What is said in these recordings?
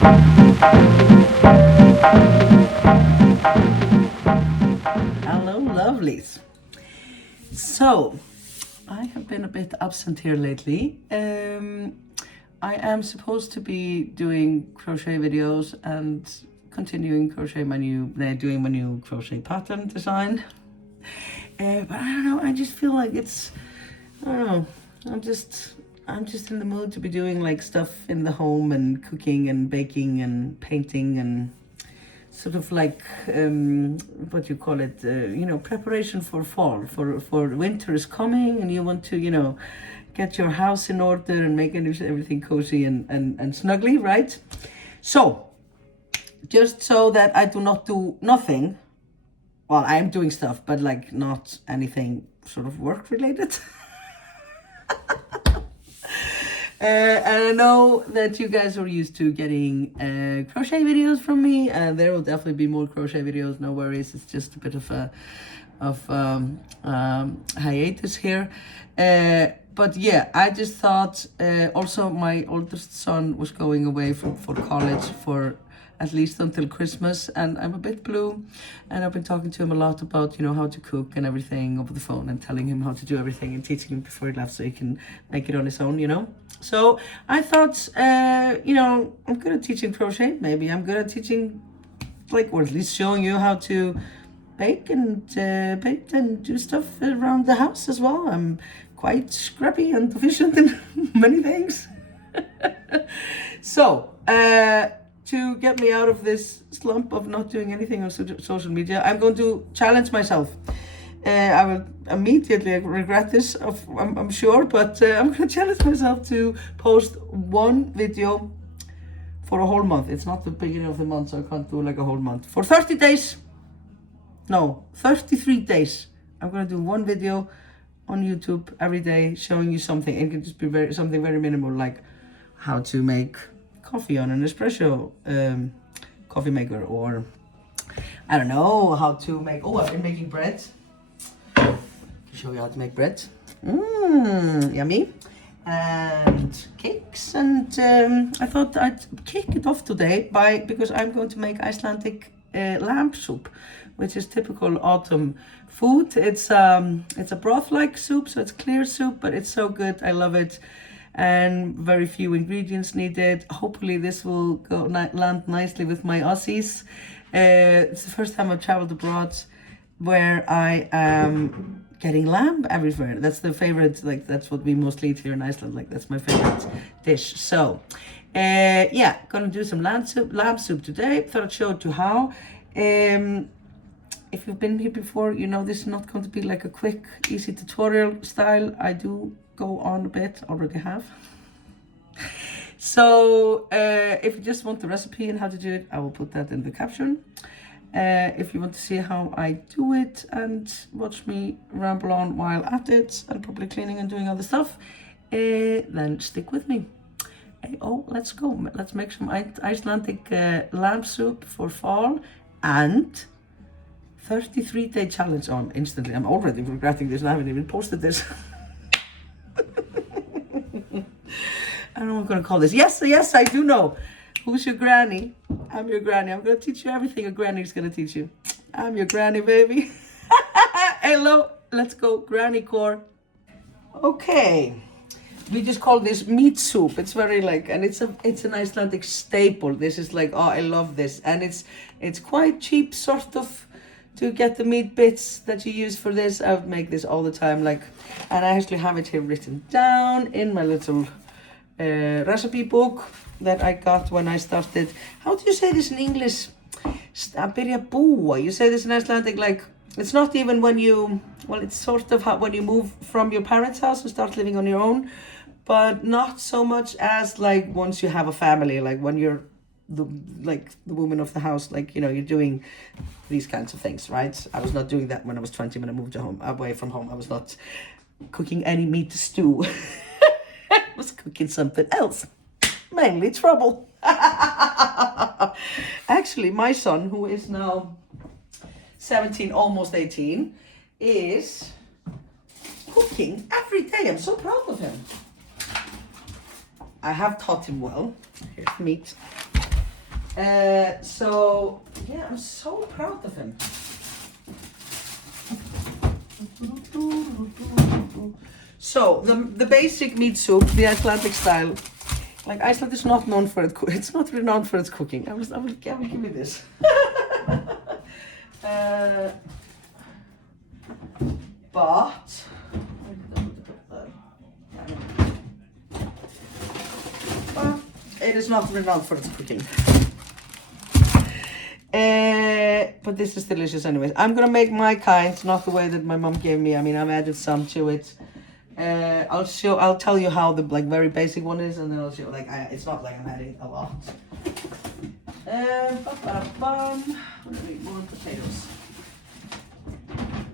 Hello, lovelies. So, I have been a bit absent here lately. I am supposed to be doing crochet videos and continuing doing my new crochet pattern design. But I don't know, I just feel like I don't know, I'm just in the mood to be doing like stuff in the home and cooking and baking and painting and sort of like what you call it, preparation for fall, for winter is coming, and you want to get your house in order and make everything cozy and snuggly, right? So just so that I do not do nothing, well, I am doing stuff, but like not anything sort of work related. And I know that you guys are used to getting crochet videos from me, and there will definitely be more crochet videos, no worries. It's just a bit of hiatus here. But yeah, I just thought, also my oldest son was going away for college for at least until Christmas, and I'm a bit blue, and I've been talking to him a lot about how to cook and everything over the phone, and telling him how to do everything and teaching him before he left so he can make it on his own. So I thought, I'm good at teaching crochet. Maybe I'm good at teaching, or at least showing you how to bake and paint and do stuff around the house as well. I'm quite scrappy and efficient in many things. So, to get me out of this slump of not doing anything on social media, I'm going to challenge myself. I will immediately regret this, I'm sure, but I'm going to challenge myself to post one video for a whole month. It's not the beginning of the month, so I can't do like a whole month. For 30 days, no, 33 days, I'm going to do one video on YouTube every day showing you something. It can just be something very minimal, like how to make coffee on an espresso coffee maker, or I don't know, how to make, I've been making bread. Show you how to make bread. Yummy. And cakes, and I thought I'd kick it off today because I'm going to make Icelandic lamb soup, which is typical autumn food. It's a broth-like soup, so it's clear soup, but it's so good. I love it, and very few ingredients needed. Hopefully this will land nicely with my Aussies. It's the first time I've traveled abroad where I am getting lamb everywhere. That's the favorite, that's what we mostly eat here in Iceland. That's my favorite dish. So, gonna do some lamb soup today. Thought I'd show you how. If you've been here before, this is not going to be like a quick, easy tutorial style. I do go on a bit, already have. So, if you just want the recipe and how to do it, I will put that in the caption. If you want to see how I do it and watch me ramble on while at it and probably cleaning and doing other stuff, then stick with me. Let's go. Let's make some Icelandic lamb soup for fall and 33-day challenge on instantly. I'm already regretting this and I haven't even posted this. I don't know what I'm going to call this. Yes, I do know. Who's your granny? I'm your granny. I'm going to teach you everything a granny's going to teach you. I'm your granny, baby. Hello. Let's go. Granny core. Okay. We just call this meat soup. It's very and it's an Icelandic staple. This is I love this. And it's quite cheap, sort of, to get the meat bits that you use for this. I would make this all the time. And I actually have it here written down in my little recipe book that I got when I started. How do you say this in English? Byrja búa. You say this in Icelandic, it's not even when you, it's sort of when you move from your parents' house and start living on your own, but not so much as once you have a family, when you're the woman of the house, you're doing these kinds of things, right? I was not doing that when I was 20, when I moved away from home. I was not cooking any meat stew. I was cooking something else. Mainly trouble. Actually, my son, who is now 17, almost 18, is cooking every day. I'm so proud of him. I have taught him well. Here's meat. So yeah, I'm so proud of him. So the basic meat soup, the Icelandic style. Like Iceland is not known for it's not renowned for its cooking. I will give you this. But it is not renowned for its cooking. But this is delicious anyways. I'm gonna make my kind, not the way that my mom gave me. I mean, I've added some to it. I'll tell you how the like very basic one is, and then I'll show like it's not like I'm adding a lot. What do we want? Potatoes.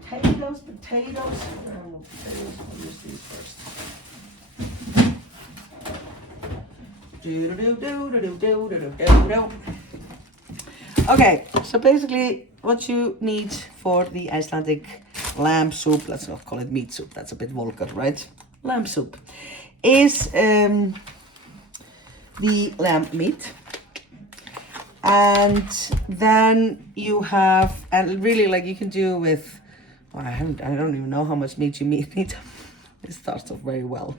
Potatoes. I'll use these first. Okay, so basically what you need for the Icelandic lamb soup, let's not call it meat soup, that's a bit vulgar, right? Lamb soup is the lamb meat. And then you have, and really like you can do with, well, I don't even know how much meat you need. It starts off very well.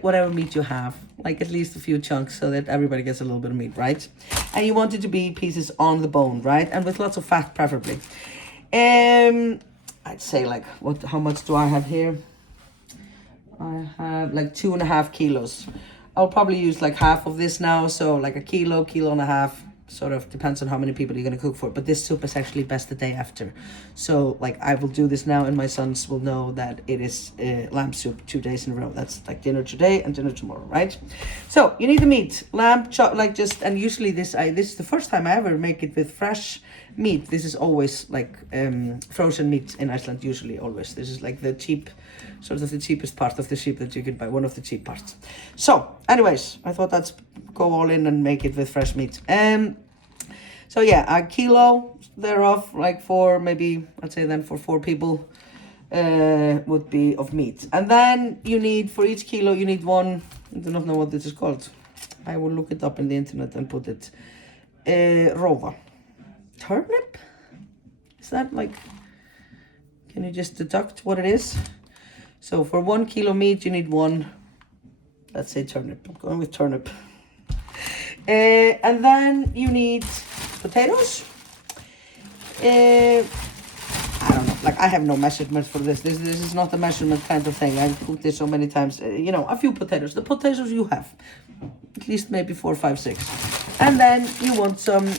Whatever meat you have, like at least a few chunks so that everybody gets a little bit of meat, right? And you want it to be pieces on the bone, right? And with lots of fat preferably. I'd say like, how much do I have here? I have like 2.5 kilos. I'll probably use like half of this now, so like a kilo and a half, sort of depends on how many people you're gonna cook for. But this soup is actually best the day after. So like I will do this now and my sons will know that it is lamb soup 2 days in a row. That's like dinner today and dinner tomorrow, right? So you need the meat, lamb, and usually this is the first time I ever make it with fresh meat. This is always like frozen meat in Iceland, usually always. This is like the cheapest part of the sheep that you can buy, one of the cheap parts. So anyways, I thought let's go all in and make it with fresh meat. So yeah, a kilo thereof, like for maybe, I'd say then for 4 people would be of meat. And then you need, for each kilo, you need one, I do not know what this is called. I will look it up in the internet and put it. Rova. Turnip? Is that like, can you just deduct what it is? So for 1 kilo meat, you need one, let's say turnip. I'm going with turnip. And then you need potatoes. I don't know, like I have no measurement for this. This is not a measurement kind of thing. I've cooked this so many times. You know, a few potatoes. The potatoes you have, at least maybe 4, 5, 6. And then you want some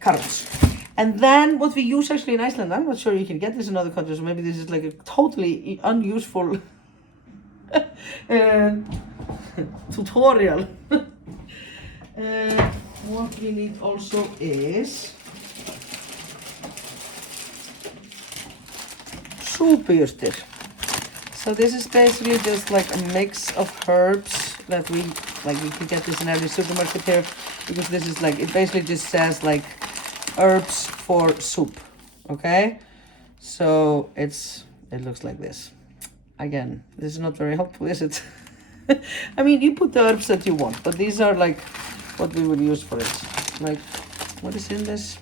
carrots. And then what we use actually in Iceland, I'm not sure you can get this in other countries, so maybe this is like a totally unuseful tutorial. What we need also is súpujurtir. So this is basically just like a mix of herbs that we, like you can get this in every supermarket here, because this is like, it basically just says like herbs for soup, okay? So it looks like this. Again, this is not very helpful, is it? I mean, you put the herbs that you want, but these are like what we would use for it. Like, what is in this?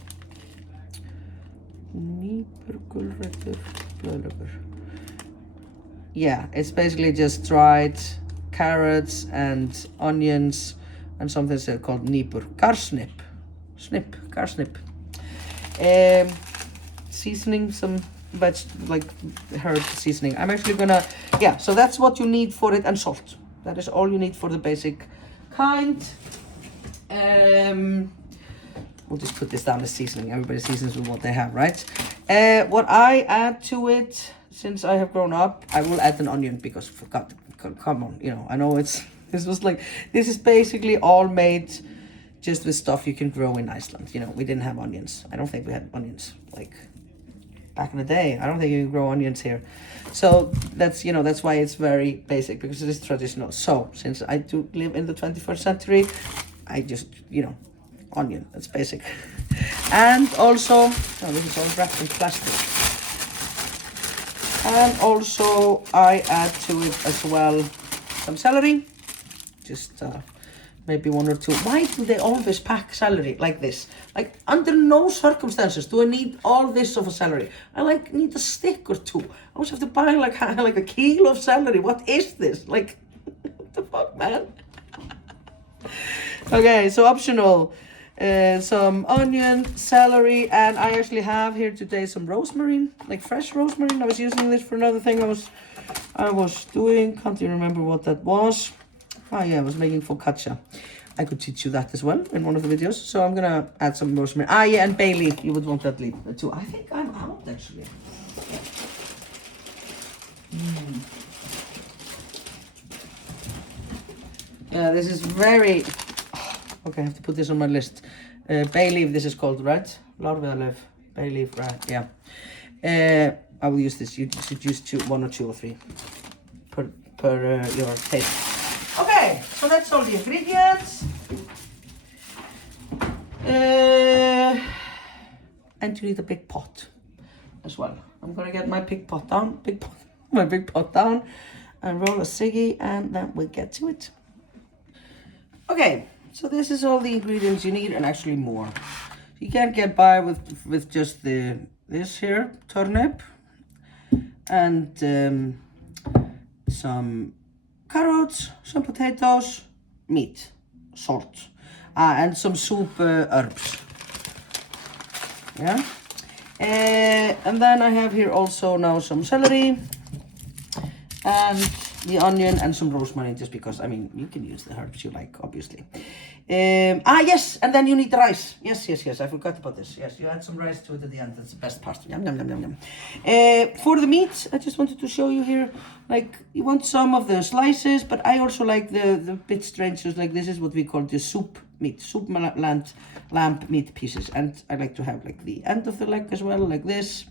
Yeah, it's basically just dried carrots and onions and something called nýpur, garsnip. Seasoning, some like herb seasoning. I'm actually gonna, yeah, so that's what you need for it, and salt. That is all you need for the basic kind. We'll just put this down as seasoning. Everybody seasons with what they have, right? What I add to it, since I have grown up, I will add an onion because, for God, come on, you know, I know this is basically all made just with stuff you can grow in Iceland. You know, we didn't have onions. I don't think we had onions, like, back in the day. I don't think you can grow onions here. So that's, you know, that's why it's very basic, because it is traditional. So since I do live in the 21st century, I just, you know, onion, that's basic. And also, oh, this is all wrapped in plastic. And also I add to it as well some celery, just maybe 1 or 2. Why do they always pack celery like this? Like, under no circumstances do I need all this of a celery. I need a stick or 2. I always have to buy like a kilo of celery. What is this? Like, what the fuck, man? Okay, so optional. Some onion, celery, and I actually have here today some rosemary, like fresh rosemary. I was using this for another thing I was doing. Can't even remember what that was. Oh yeah, I was making focaccia. I could teach you that as well in one of the videos. So I'm gonna add some rosemary. Ah yeah, and bay leaf. You would want that leaf too. I think I'm out actually. Yeah, this is very... Okay, I have to put this on my list. Bay leaf, this is called, right? Lárviðarlauf, bay leaf, right? Yeah. I will use this. You should use 1 or 2 or 3 per your taste. Okay, so that's all the ingredients. And you need a big pot as well. I'm gonna get my big pot down, and roll a ciggy, and then we'll get to it. Okay, so this is all the ingredients you need, and actually more. You can't get by with just this here, turnip, and some carrots, some potatoes, meat, salt, and some soup herbs. Yeah, and then I have here also now some celery, and the onion, and some rosemary, just because, I mean, you can use the herbs you like, obviously. Yes, and then you need the rice. Yes, I forgot about this. Yes, you add some rice to it at the end. That's the best part. Yum, yum, yum, yum, yum. For the meat, I just wanted to show you here, like, you want some of the slices, but I also like the bit strange, like this is what we call the soup meat, lamb meat pieces. And I like to have like the end of the leg as well, like this.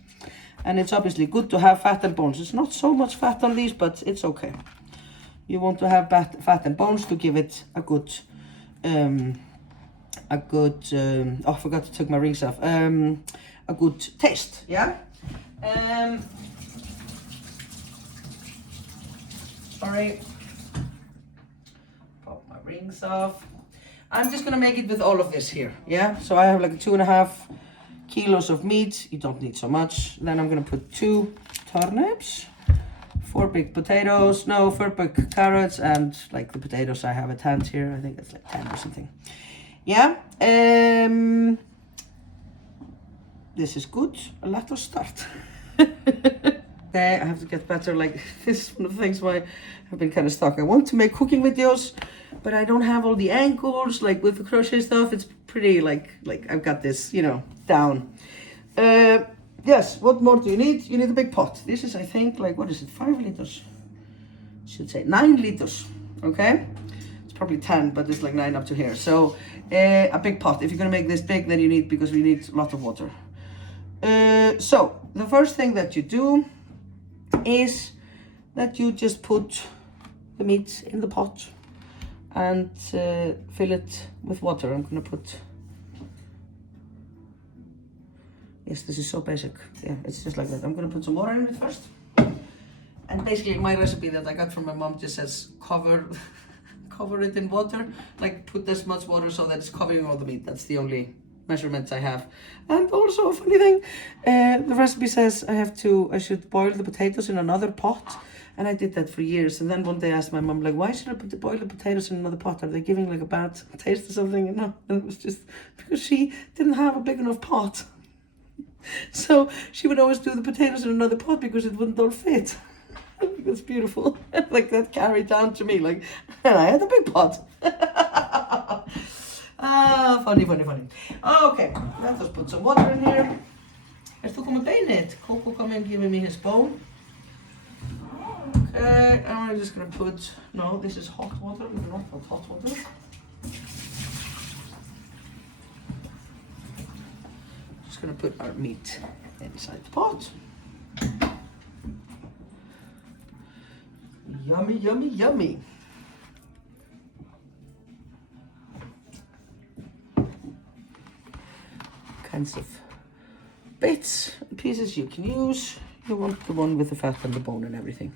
And it's obviously good to have fat and bones. It's not so much fat on these, but it's okay. You want to have fat and bones to give it a good, oh, I forgot to take my rings off. A good taste, yeah? Sorry. Pop my rings off. I'm just gonna make it with all of this here, yeah? So I have like 2.5 kilos of meat. You don't need so much. Then I'm gonna put 2 turnips, 4 big potatoes, 4 big carrots, and like the potatoes I have at hand here. I think it's like 10 or something. Yeah. This is good. Let us start. Okay, I have to get better. Like, this is one of the things why I've been kind of stuck. I want to make cooking videos, but I don't have all the angles. Like with the crochet stuff, it's pretty like I've got this, you know, down. Yes, what more do you need? You need a big pot. This is, I think, like, what is it, 5 liters? Should say 9 liters, okay? It's probably 10, but it's like 9 up to here. So a big pot. If you're gonna make this big, then you need, because we need a lot of water. So the first thing that you do is that you just put the meat in the pot and fill it with water. I'm gonna put, yes, this is so basic. Yeah, it's just like that. I'm gonna put some water in it first. And basically my recipe that I got from my mom just says cover it in water. Like, put this much water so that it's covering all the meat. That's the only measurements I have. And also a funny thing, the recipe says I should boil the potatoes in another pot. And I did that for years. And then one day I asked my mom, like, why should I boil the potatoes in another pot? Are they giving like a bad taste or something? And no, and it was just because she didn't have a big enough pot. So she would always do the potatoes in another pot because it wouldn't all fit. I think that's beautiful. Like, that carried down to me, like, and I had a big pot. Funny. Okay, let us put some water in here. Ertu komið beinið? Coco come in giving me his bone. Okay, and we're just gonna put, no, this is hot water. We do not want hot water. Just gonna put our meat inside the pot. Yummy, yummy, yummy. Kinds of bits and pieces you can use. You want the one with the fat and the bone and everything.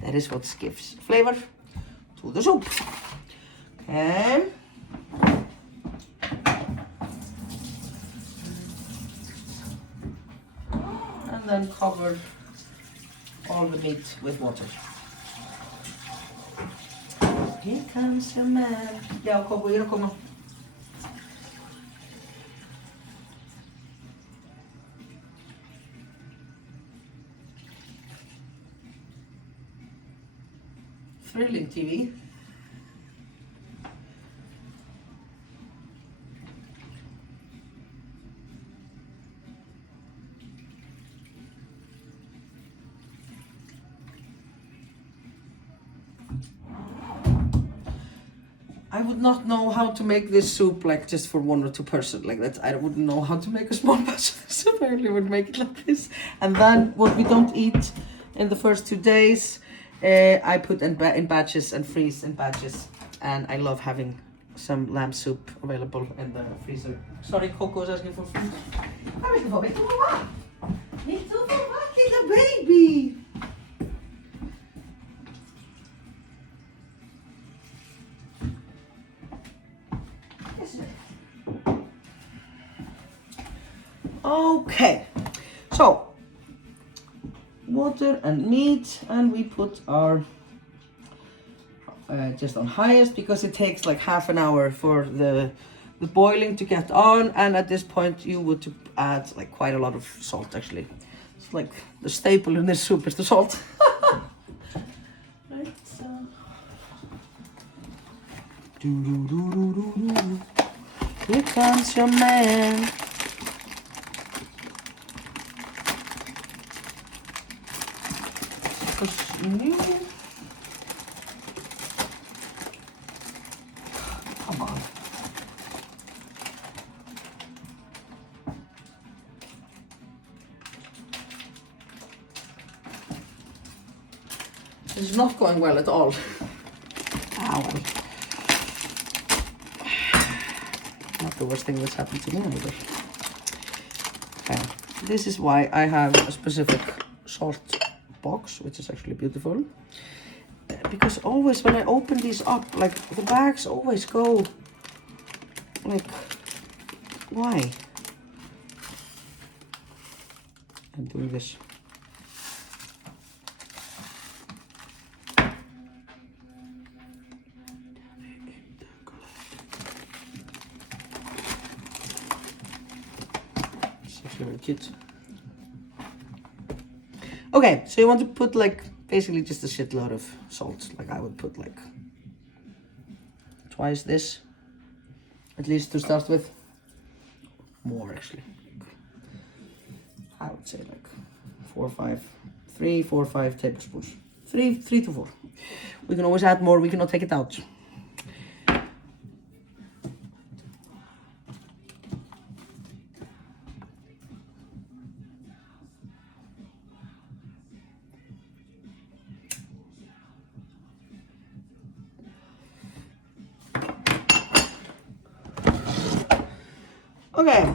That is what gives flavor to the soup. Okay. And then cover all the meat with water. Here comes your man. Já, Kókó, ég er að koma. Thrilling TV. I would not know how to make this soup like just for 1 or 2 persons like that. I wouldn't know how to make a small batch of this soup. I only would make it like this. And then what we don't eat in the first 2 days, I put in batches and freeze in batches. And I love having some lamb soup available in the freezer. Sorry, Coco is asking for food. Jag vill få mitt mamma. Mitt mamma, lilla baby. Okay, so water and meat, and we put our just on highest because it takes like half an hour for the boiling to get on, and at this point you would add like quite a lot of salt actually. It's like the staple in this soup is the salt. Right, so. Here comes your man. Come on. This is not going well at all. Ah, well. Not the worst thing that's happened to me either. Okay. This is why I have a specific salt box, which is actually beautiful, because always when I open these up, like the bags always go like, why? I'm doing this. It's actually very cute. Okay, so you want to put like basically just a shitload of salt. Like I would put like twice this, at least to start with. More actually. I would say like 4 or 5, 3, 4 or 5 tablespoons. 3 to 4. We can always add more. We cannot take it out. Okay,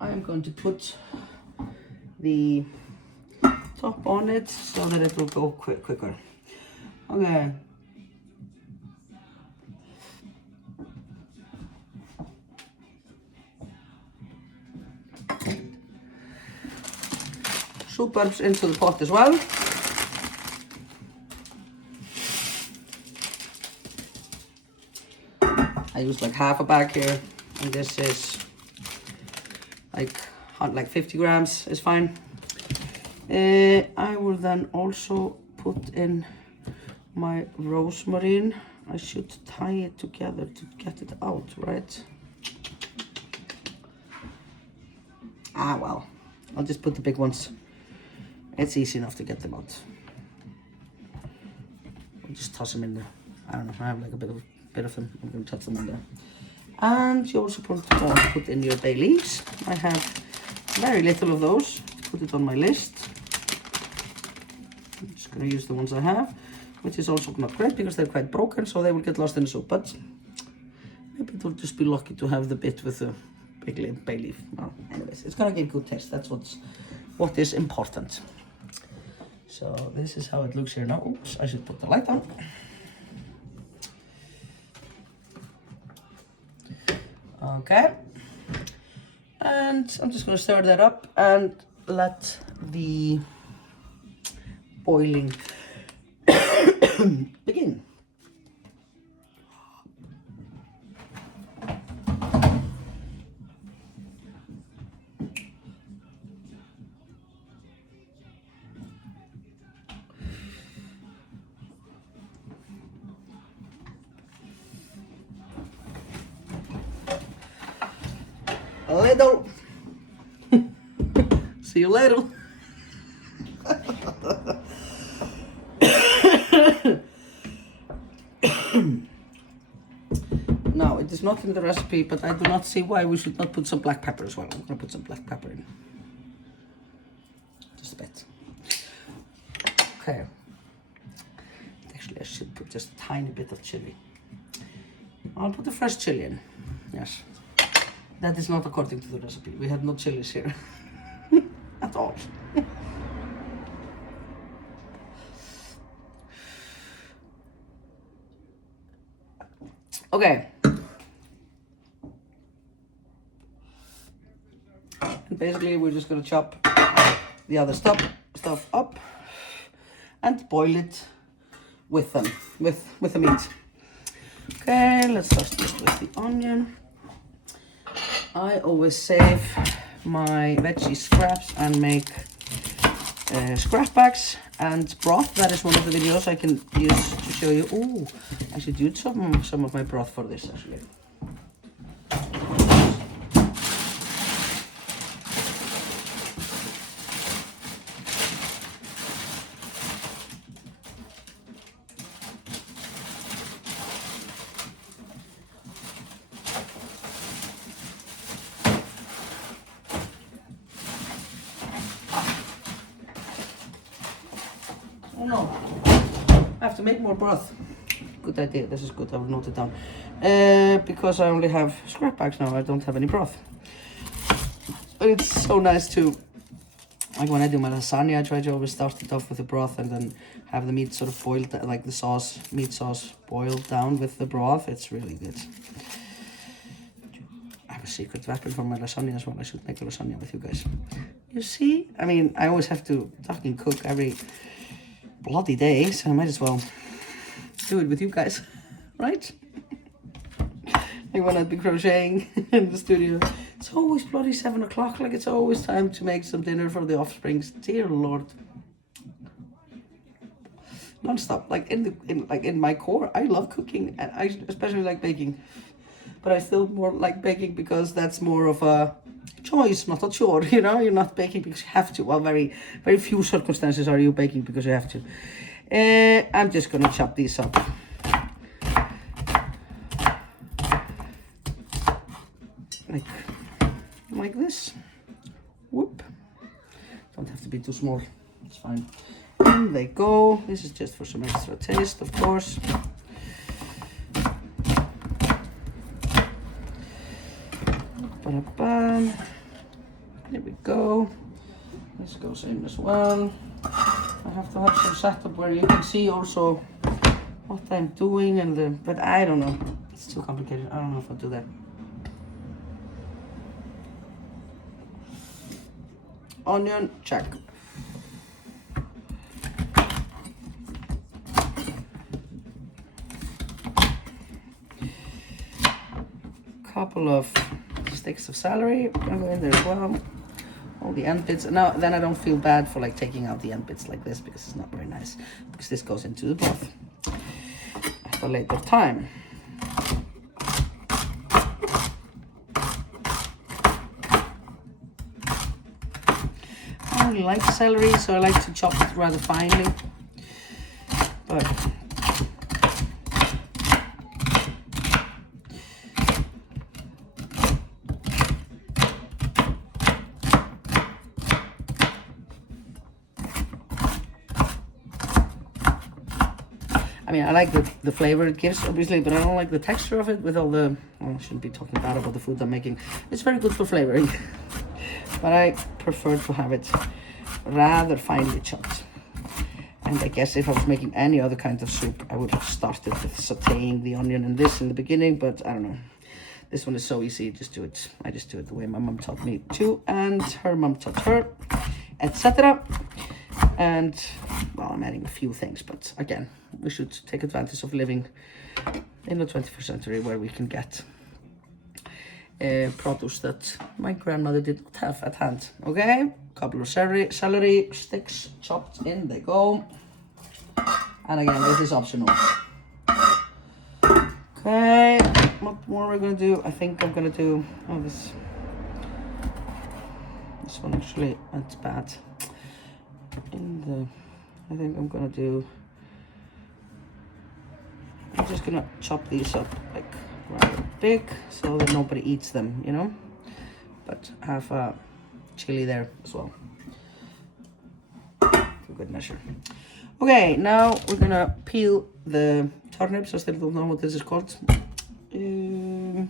I am going to put the top on it so that it will go quicker. Okay. Soup herbs into the pot as well. I used like half a bag here. And this is like 50 grams is fine. I will then also put in my rosemary. I should tie it together to get it out, right? Ah, well, I'll just put the big ones. It's easy enough to get them out. I'll just toss them in there. I don't know, I have like a bit of them. I'm gonna toss them in there. And you also want to put in your bay leaves. I have very little of those. Put it on my list. I'm just going to use the ones I have, which is also not great because they're quite broken, so they will get lost in the soup. But maybe it will just be lucky to have the bit with the big bay leaf. Well, anyways, it's going to give good taste. That's what is important. So this is how it looks here now. Oops, I should put the light on. Okay. And I'm just going to stir that up and let the boiling begin. A little. See you later. Now, it is not in the recipe, but I do not see why we should not put some black pepper as well. I'm going to put some black pepper in. Just a bit. Okay. Actually, I should put just a tiny bit of chili. I'll put the fresh chili in. Yes. That is not according to the recipe. We have no chilies here. At all. Okay. And basically we're just gonna chop the other stuff up and boil it with them, with the meat. Okay, let's start with the onion. I always save my veggie scraps and make scrap bags and broth. That is one of the videos I can use to show you. Oh, I should use some of my broth for this actually. Oh no, I have to make more broth. Good idea, this is good, I will note it down. Because I only have scrap bags now, I don't have any broth. But it's so nice to, like when I do my lasagna, I try to always start it off with the broth and then have the meat sort of boiled, like the sauce, meat sauce boiled down with the broth. It's really good. I have a secret weapon for my lasagna as well. I should make a lasagna with you guys. You see, I mean, I always have to fucking cook every bloody day, so I might as well do it with you guys, right? Like when I'd be crocheting in the studio, it's always bloody 7 o'clock, like it's always time to make some dinner for the offsprings. Dear Lord. Non-stop, like in my core, I love cooking and I especially like baking. But I still more like baking because that's more of a choice, not a chore, you know? You're not baking because you have to. Well, very, very few circumstances are you baking because you have to. I'm just gonna chop these up. Like this. Whoop. Don't have to be too small. It's fine. And they go. This is just for some extra taste, of course. Ba-da-bam. There we go. This goes in as well. I have to have some setup where you can see also what I'm doing and but I don't know. It's too complicated. I don't know if I'll do that. Onion, check. Couple of sticks of celery. I'll go in there as well. All the end bits. Now, then I don't feel bad for like taking out the end bits like this because it's not very nice. Because this goes into the broth at a later time. I really like celery, so I like to chop it rather finely. But I mean, I like the flavor it gives, obviously, but I don't like the texture of it with all the, well, I shouldn't be talking bad about the food I'm making. It's very good for flavoring, but I prefer to have it rather finely chopped. And I guess if I was making any other kind of soup, I would have started with sauteing the onion and this in the beginning, but I don't know. This one is so easy, just do it. I just do it the way my mom taught me to, and her mom taught her, etc. And, well, I'm adding a few things, but again, we should take advantage of living in the 21st century where we can get produce that my grandmother did not have at hand. Okay, couple of celery sticks chopped in, they go. And again, this is optional. Okay, what more we're gonna do? I think I'm gonna do, oh, this one actually went bad. I think I'm gonna do, I'm just gonna chop these up like rather big so that nobody eats them, you know, but have a chili there as well, for good measure. Okay, now we're gonna peel the turnips. I still don't know what this is called, and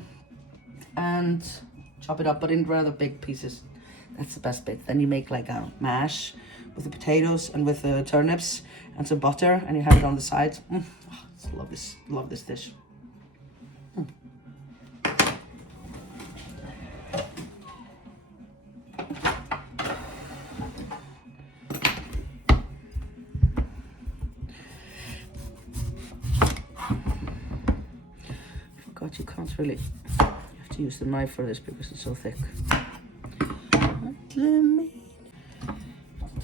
chop it up, but in rather big pieces. That's the best bit. Then you make like a mash with the potatoes and with the turnips and some butter, and you have it on the side. Oh, love this dish. Forgot you can't really, you have to use the knife for this because it's so thick. Let me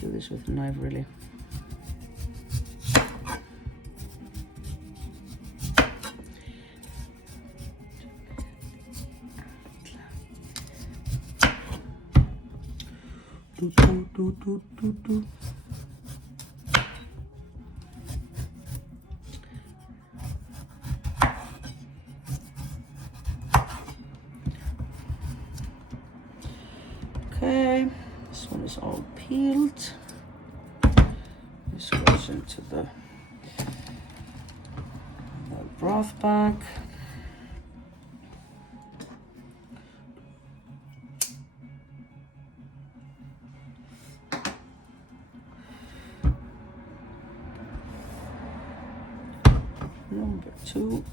do this with a knife, really. Do. Okay, this one is all peeled. This goes into the broth bag. Number 2.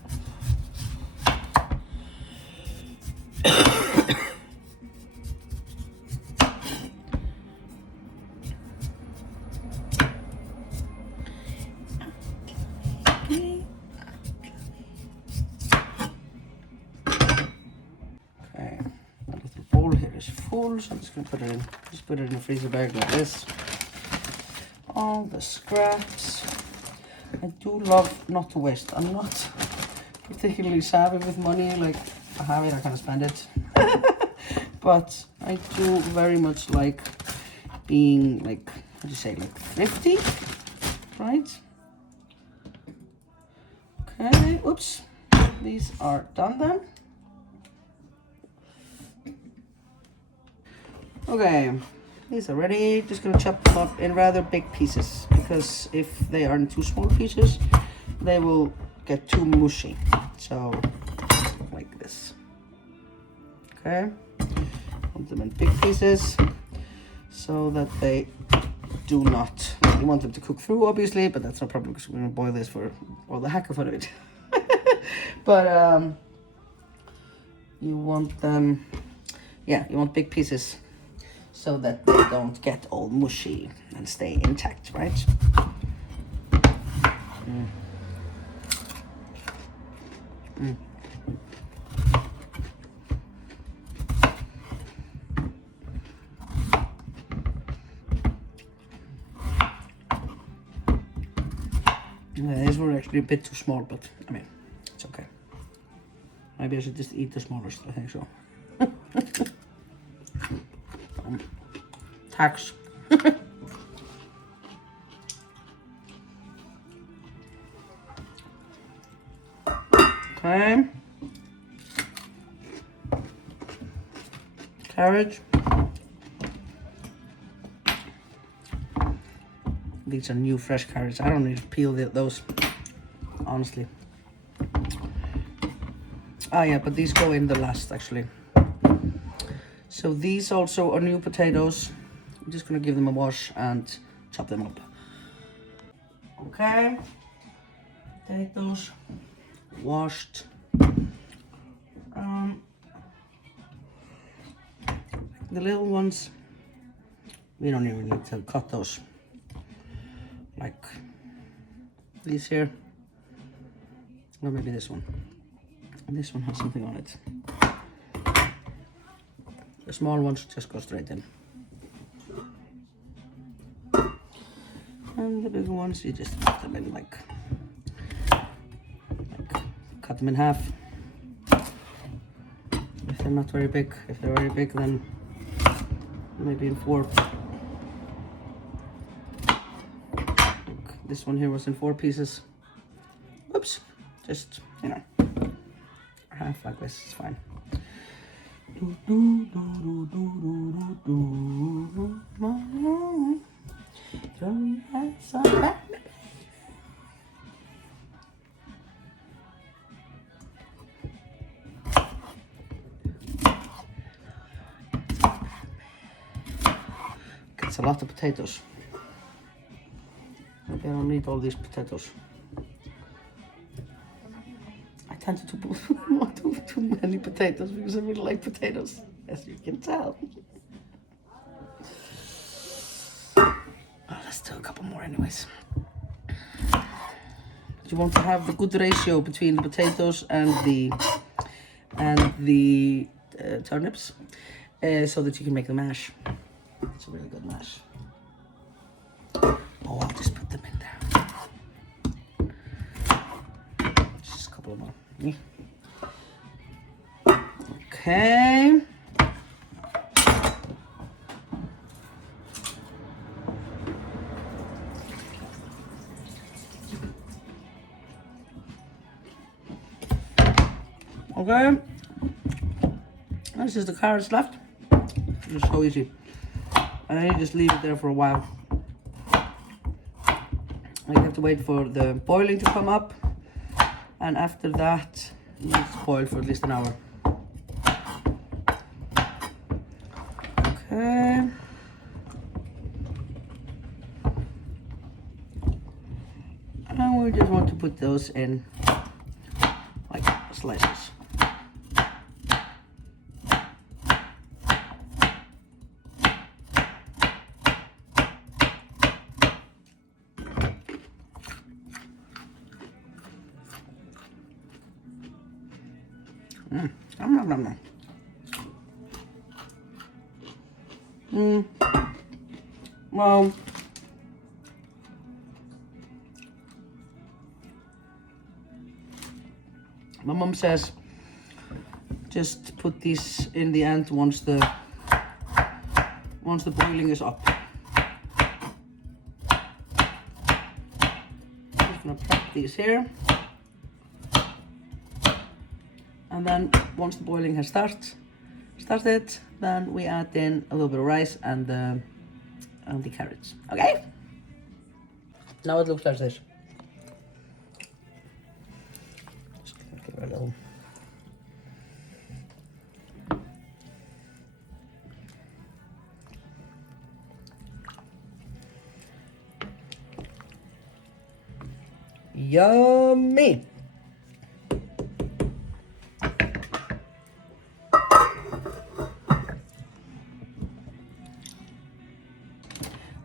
Is full, so I'm just gonna put it in the freezer bag like this. All the scraps. I do love not to waste. I'm not particularly savvy with money, like I have it, I can't spend it. But I do very much like being like, how do you say, like thrifty, right? Okay, oops, these are done then. Okay, these are ready. Just gonna chop them up in rather big pieces because if they are in too small pieces, they will get too mushy. So, like this. Okay, put them in big pieces so that they do not. You want them to cook through, obviously, but that's no problem because we're gonna boil this for all the heck of it. But you want them, yeah, you want big pieces, so that they don't get all mushy and stay intact, right? These were actually a bit too small, but I mean, it's okay. Maybe I should just eat the smallest, I think so. Tax. Okay. Carrot. These are new fresh carrots. I don't need to peel those, honestly. Ah, yeah, but these go in the last, actually. So these also are new potatoes. I'm just gonna give them a wash and chop them up. Okay, potatoes washed. the little ones, we don't even need to cut those. Like these here, or maybe this one. And this one has something on it. The small ones just go straight in. And the bigger ones, you just put them in like cut them in half. If they're not very big. If they're very big, then maybe in 4. This one here was in 4 pieces. Oops, just, you know, half like this, it's fine. It's a lot of potatoes. Maybe I don't need all these potatoes. I tend to not do too many potatoes because I really like potatoes, as you can tell. Oh, let's do a couple more anyways. You want to have the good ratio between the potatoes and the turnips, so that you can make the mash. It's a really good mash. Oh, I'll just put them in there. Just a couple of more. Okay. Okay. This is the carrots left. It's so easy. And then you just leave it there for a while. You have to wait for the boiling to come up, and after that you need to boil for at least an hour. Okay. And we just want to put those in like slices. Well, my mom says just put these in the end once the boiling is up. I'm just gonna prep these here. And then once the boiling has started, then we add in a little bit of rice and the carrots. Okay? Now it looks like this. Just give it a little. Yummy!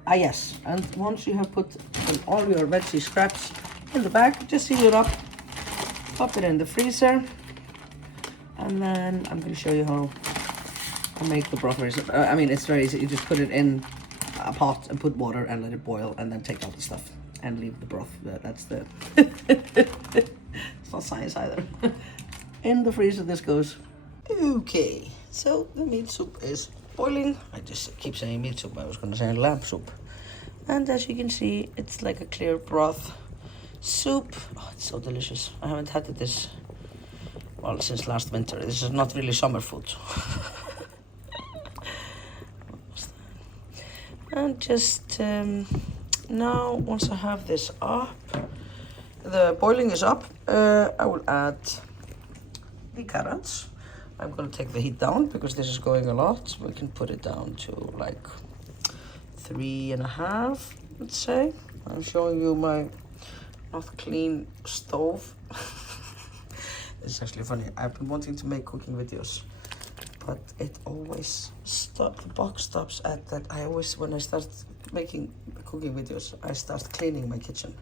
Ah yes, and once you have put all your veggie scraps in the bag, just seal it up, pop it in the freezer, and then I'm going to show you how to make the broth. I mean, it's very easy. You just put it in a pot and put water and let it boil, and then take out the stuff and leave the broth. That's the... It's not science either. In the freezer this goes. Okay, so the meat soup is boiling. I just keep saying meat soup. I was going to say lamb soup. And as you can see, it's like a clear broth soup. Oh, it's so delicious. I haven't had this, well, since last winter. This is not really summer food. And just now, once I have this up, the boiling is up, I will add the carrots. I'm going to take the heat down because this is going a lot. We can put it down to like 3.5, let's say. I'm showing you my not clean stove. This is actually funny. I've been wanting to make cooking videos, but it always the box stops at that. I always, when I start making cooking videos, I start cleaning my kitchen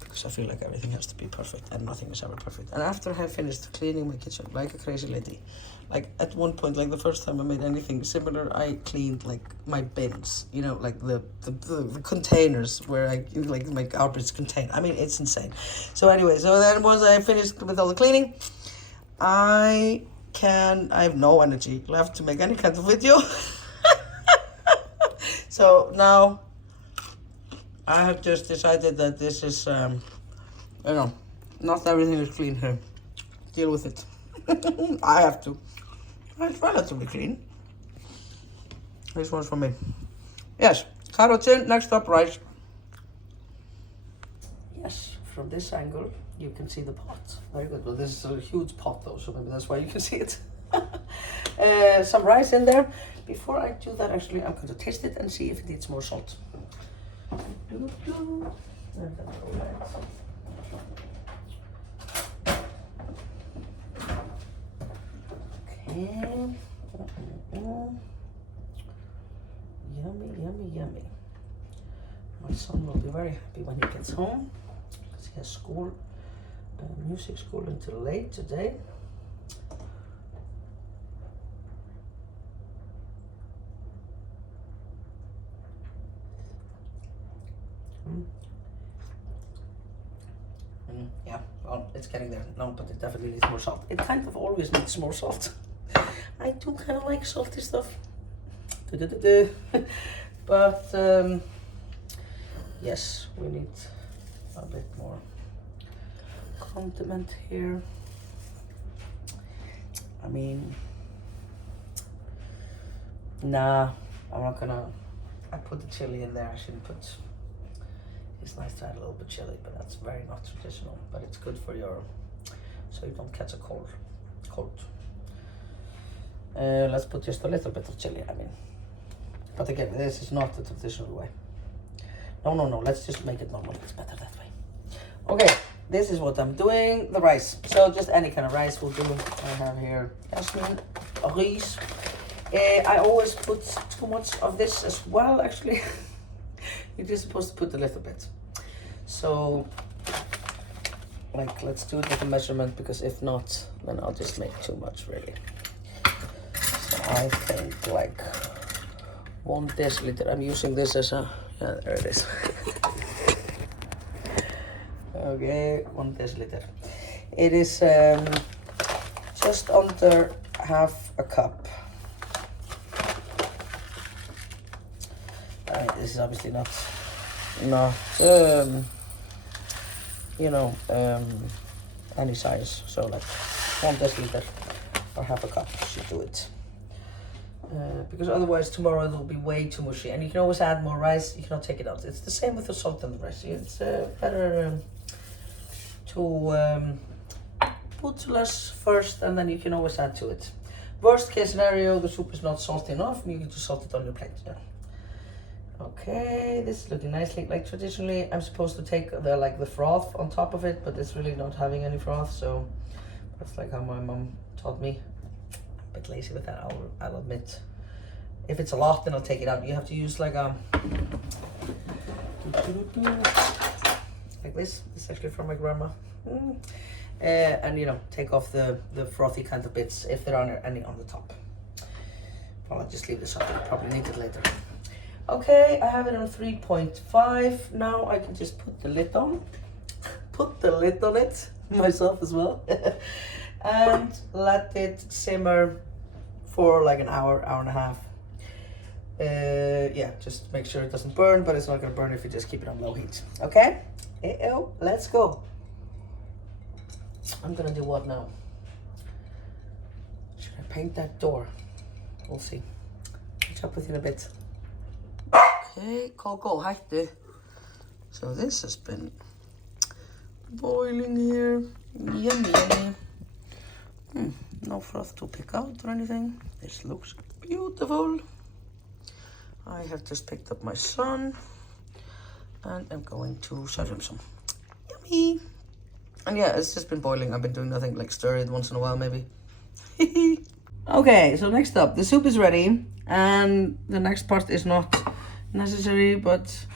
because I feel like everything has to be perfect and nothing is ever perfect. And after I have finished cleaning my kitchen like a crazy lady, like at one point, like the first time I made anything similar, I cleaned like my bins, you know, like the containers where I like my garbage contain. I mean, it's insane. So anyway, so then once I finished with all the cleaning, I have no energy left to make any kind of video. So now I have just decided that this is, you know, not everything is clean here. Deal with it. I have to. It's relatively clean. This one's for me. Yes, carrots in, next up rice. Yes, from this angle you can see the pot. Very good. Well, this is a huge pot though, so maybe that's why you can see it. Some rice in there. Before I do that, actually, I'm going to taste it and see if it needs more salt. And then go ahead. Okay. Yummy, yummy, yummy. My son will be very happy when he gets home because he has school, music school until late today. Yeah, well, it's getting there. No, but it definitely needs more salt. It kind of always needs more salt. I do kind of like salty stuff. But yes, we need a bit more condiment here. I mean, nah, I'm not gonna. I put the chili in there. I shouldn't put. It's nice to add a little bit chili, but that's very not traditional. But it's good for your, so you don't catch a cold. Let's put just a little bit of chili. I mean, but again, this is not the traditional way. No. Let's just make it normal. It's better that way. Okay, this is what I'm doing. The rice. So just any kind of rice will do. I have here jasmine, rice. I always put too much of this as well. Actually, you're just supposed to put a little bit. So, like, let's do it with a measurement, because if not, then I'll just make too much, really. So I think like 1 deciliter. I'm using this as a, yeah, there it is. Okay, 1 deciliter. It is just under half a cup. This is obviously not you know, any size, so like 1 deciliter or half a cup should do it, because otherwise tomorrow it will be way too mushy, and you can always add more rice. You cannot take it out. It's the same with the salt and the rice. It's better to put less first, and then you can always add to it. Worst case scenario, the soup is not salty enough, and you can just salt it on your plate. Yeah. Okay, this is looking nicely. Like traditionally, I'm supposed to take the froth on top of it, but it's really not having any froth, so that's like how my mom taught me. I'm a bit lazy with that, I'll admit. If it's a lot, then I'll take it out. You have to use like this. This is actually from my grandma. And you know, take off the frothy kind of bits if there are any on the top. Well, I'll just leave this up. I'll probably need it later. Okay, I have it on 3.5. Now I can just put the lid on. Put the lid on it myself as well. And let it simmer for like an hour, hour and a half. Yeah, just make sure it doesn't burn, but it's not gonna burn if you just keep it on low heat. Okay? Let's go. I'm gonna do what now? Should I paint that door? We'll see. Catch up with you in a bit. Okay, Coco, hættu. So this has been boiling here. Yummy, yummy. No froth to pick out or anything. This looks beautiful. I have just picked up my son and I'm going to serve him some. Yummy. And yeah, it's just been boiling. I've been doing nothing, like stir it once in a while maybe. Okay, so next up, the soup is ready, and the next part is not necessary, but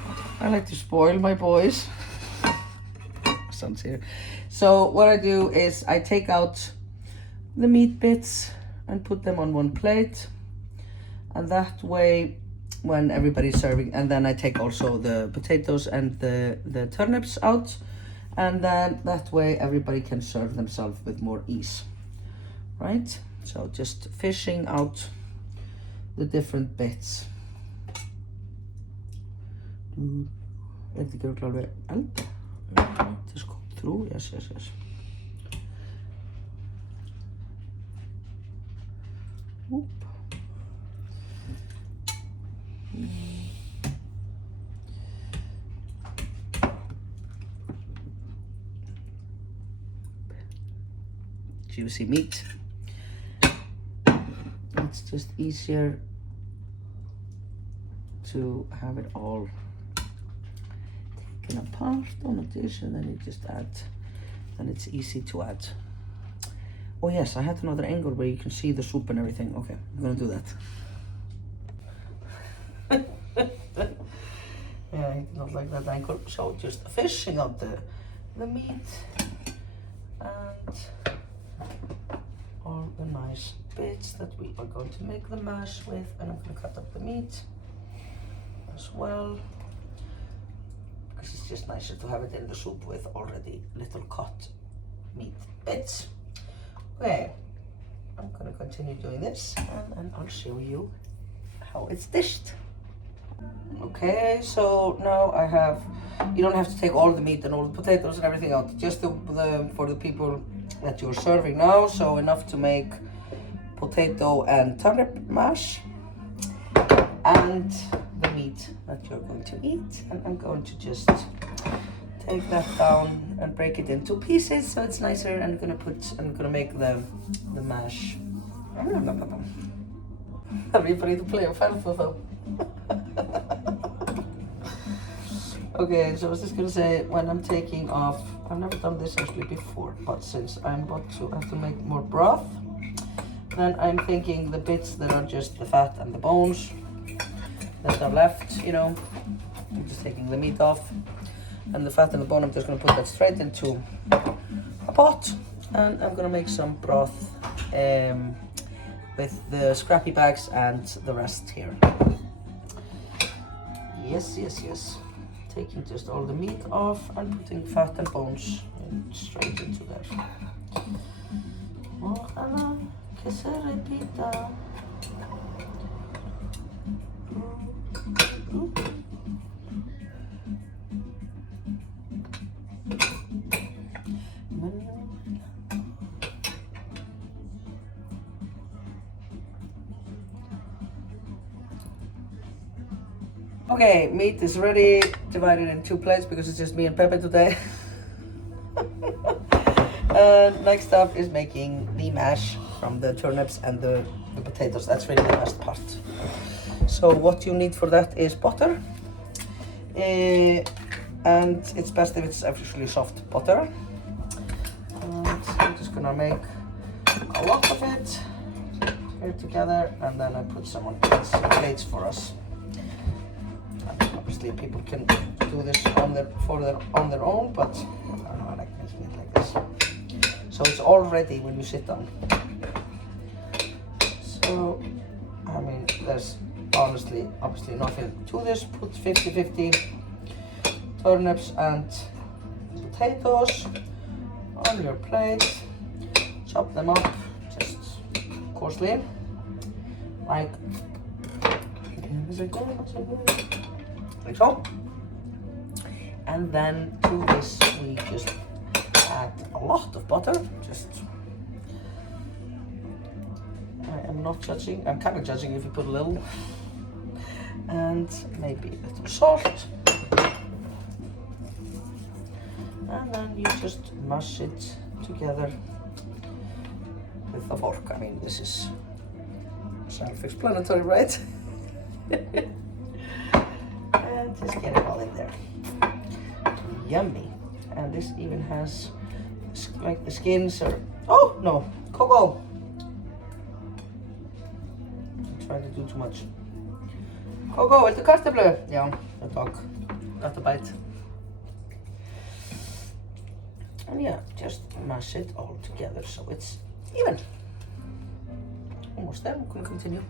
I like to spoil my boys. Son's here. So what I do is I take out the meat bits and put them on one plate, and that way when everybody's serving, and then I take also the potatoes and the turnips out, and then that way everybody can serve themselves with more ease, right? So just fishing out the different bits. Er þetta ekki örugglega alveg eld? Just cooked through, yes. Oop. Juicy meat. It's just easier to have it all taken apart on a dish, and then you just add, then it's easy to add. Oh yes, I had another angle where you can see the soup and everything. Okay, I'm gonna do that. Yeah, I did not like that angle. So just fishing out the meat and all the nice bits that we are going to make the mash with, and I'm going to cut up the meat as well, because it's just nicer to have it in the soup with already little cut meat bits. Okay, I'm going to continue doing this, and then I'll show you how it's dished. Okay, so now I have, you don't have to take all the meat and all the potatoes and everything out, just for the people that you're serving now, so enough to make potato and turnip mash and the meat that you're going to eat. And I'm going to just take that down and break it into pieces so it's nicer, and I'm gonna make the mash. Everybody to play a fellow though. Okay, so I was just gonna say, when I'm taking off, I've never done this actually before, but since I'm about to have to make more broth, then I'm thinking the bits that are just the fat and the bones that are left, you know, I'm just taking the meat off, and the fat and the bone, I'm just gonna put that straight into a pot, and I'm gonna make some broth with the scrappy bags and the rest here. Yes. Taking just all the meat off and putting fat and bones straight into there. Ojalá que se repita. Okay, meat is ready, divided in 2 plates because it's just me and Pepe today. And next up is making the mash from the turnips and the potatoes. That's really the best part. So what you need for that is butter. And it's best if it's actually soft butter. And I'm just gonna make a lot of it here together, and then I put some on plates for us. Obviously, people can do this on their own, but I don't know, I like making it like this. So it's all ready when you sit down. So, I mean, there's obviously nothing to this. Put 50-50 turnips and potatoes on your plate. Chop them up just coarsely, like so. And then to this we just add a lot of butter. I am not judging, I'm kind of judging if you put a little. And maybe a little salt. And then you just mash it together with a fork. I mean, this is self-explanatory, right? And just get it all in there. Yummy. And this even has, like, the skins or, oh no, cocoa. trying to do too much. Coco, viltu kartöflu? Já, a dog. Got a bite. And yeah, just mash it all together so it's even. Almost there, I'm gonna continue.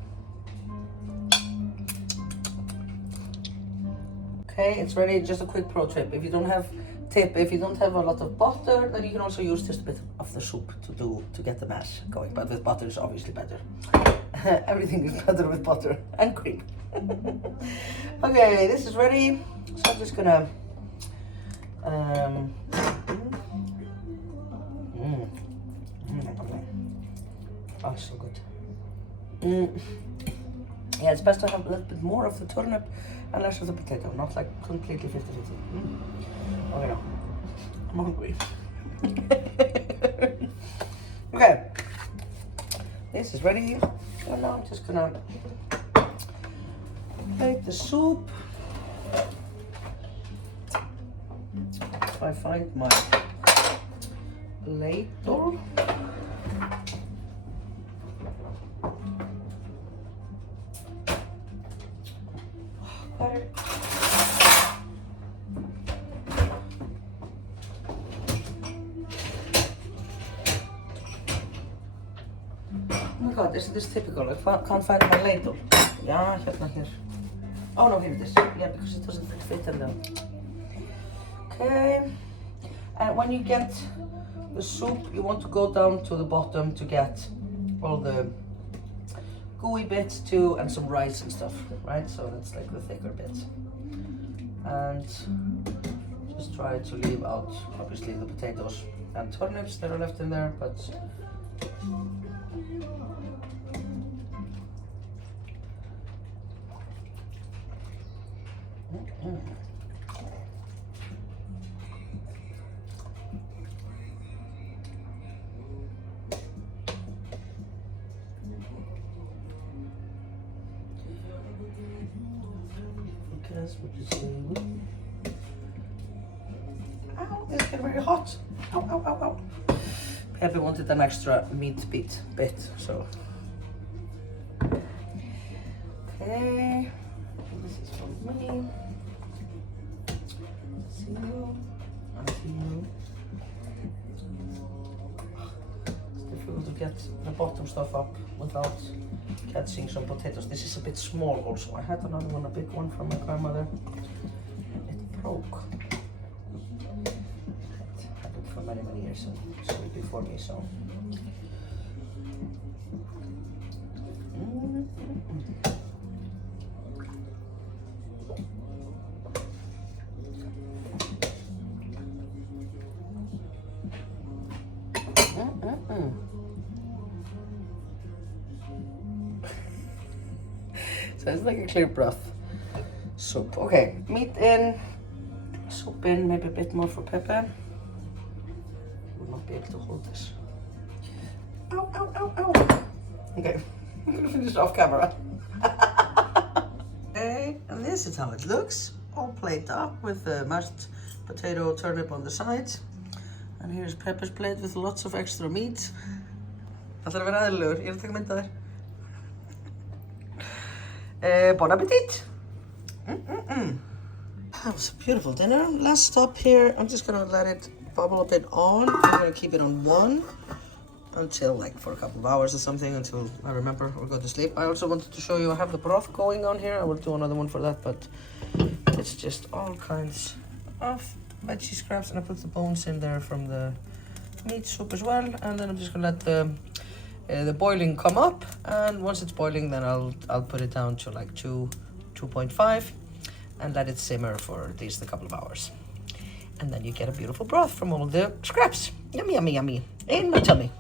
Okay, it's ready. Just a quick pro tip. If you don't have a lot of butter, then you can also use just a bit of the soup to get the mash going. But with butter is obviously better. Everything is better with butter and cream. Okay, this is ready. So I'm just gonna oh, so good. Yeah, it's best to have a little bit more of the turnip and less of the potato, not like completely 50-50. Okay, no. I'm hungry. Okay, this is ready. And now I'm just gonna make the soup. If I find my ladle. Okay. Oh my god, isn't this typical? I can't find my ladle. Yeah, hérna here. Oh no, here it is. Yeah, because it doesn't fit in there. Okay. And when you get the soup, you want to go down to the bottom to get all the gooey bits too and some rice and stuff, right? So that's like the thicker bits. And just try to leave out, obviously, the potatoes and turnips that are left in there, but what you say? Ow, this is getting very hot. Ow, ow, ow, ow. Pepe wanted an extra meat bit, so. Okay, this is from me. See you. I see you. It's difficult to get the bottom stuff up without catching some potatoes. This is a bit small also. I had another one, a big one from my grandmother. It broke. It had it for many years and sold it before me, so. So it's like a clear broth soup. Okay, meat in, soup in, maybe a bit more for Pepe. He will not be able to hold this. Ow, ow, ow, ow. Okay, I'm gonna finish off camera. Okay, and this is how it looks. All plated up with the mashed potato turnip on the side. And here's Pepe's plate with lots of extra meat. Það þarf að vera eðlilegur, ég er að taka mynd af þér. Bon appetit! That was a beautiful dinner. Last stop here. I'm just gonna let it bubble a bit on. I'm gonna keep it on 1 until like for a couple of hours or something until I remember or go to sleep. I also wanted to show you I have the broth going on here. I will do another one for that, but it's just all kinds of veggie scraps, and I put the bones in there from the meat soup as well. And then I'm just gonna let the boiling come up, and once it's boiling, then I'll put it down to like 2.5 and let it simmer for at least a couple of hours. And then you get a beautiful broth from all the scraps. Yummy, yummy, yummy. In my tummy.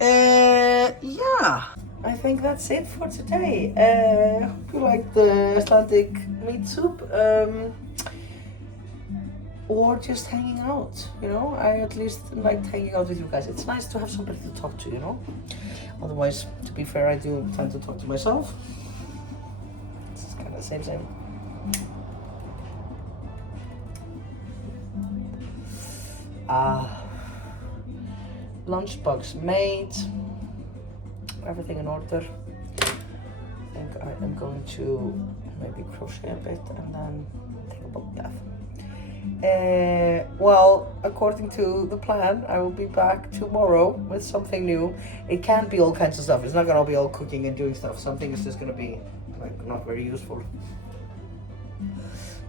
Yeah, I think that's it for today. I hope you like the Icelandic meat soup. Or just hanging out, you know. I at least liked hanging out with you guys. It's nice to have somebody to talk to, you know. Otherwise, to be fair, I do tend to talk to myself. It's kind of the same. Lunchbox made. Everything in order. think I am going to maybe crochet a bit and then take a bubble bath. Well, according to the plan, I will be back tomorrow with something new. It can't be all kinds of stuff. It's not gonna be all cooking and doing stuff. Something is just gonna be like not very useful.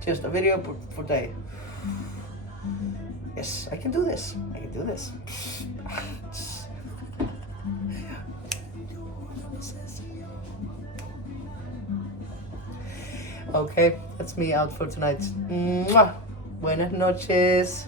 Just a video per day. Yes, I can do this. I can do this. Okay, that's me out for tonight. Mwah. Buenas noches.